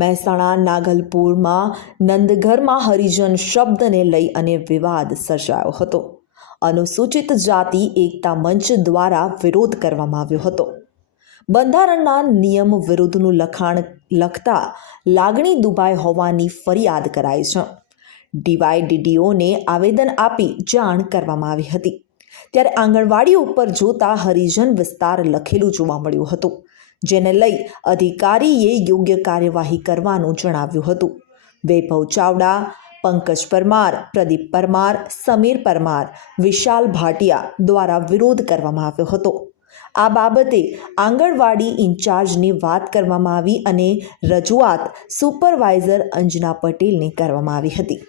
મહેસાણા નાગલપુરમાં નંદઘરમાં હરિજન શબ્દને લઈ અને વિવાદ સર્જાયો હતો. અનુસૂચિત જાતિ એકતા મંચ દ્વારા વિરોધ કરવામાં આવ્યો હતો. બંધારણના નિયમ વિરુદ્ધનું લખાણ લખતા લાગણી દુભાઈ હોવાની ફરિયાદ કરાઈ છે. ડીવાયડીડીઓને આવેદન આપી જાણ કરવામાં આવી હતી. ત્યારે આંગણવાડી ઉપર જોતા હરિજન વિસ્તાર લખેલું જોવા મળ્યું હતું, જેને લઈ અધિકારીએ યોગ્ય કાર્યવાહી કરવાનું જણાવ્યું હતું. વૈભવ ચાવડા, પંકજ પરમાર, પ્રદીપ પરમાર, સમીર પરમાર, વિશાલ ભાટિયા દ્વારા વિરોધ કરવામાં આવ્યો હતો. આ બાબતે આંગણવાડી ઇન્ચાર્જની વાત કરવામાં આવી અને રજૂઆત સુપરવાઇઝર અંજના પટેલને કરવામાં આવી હતી.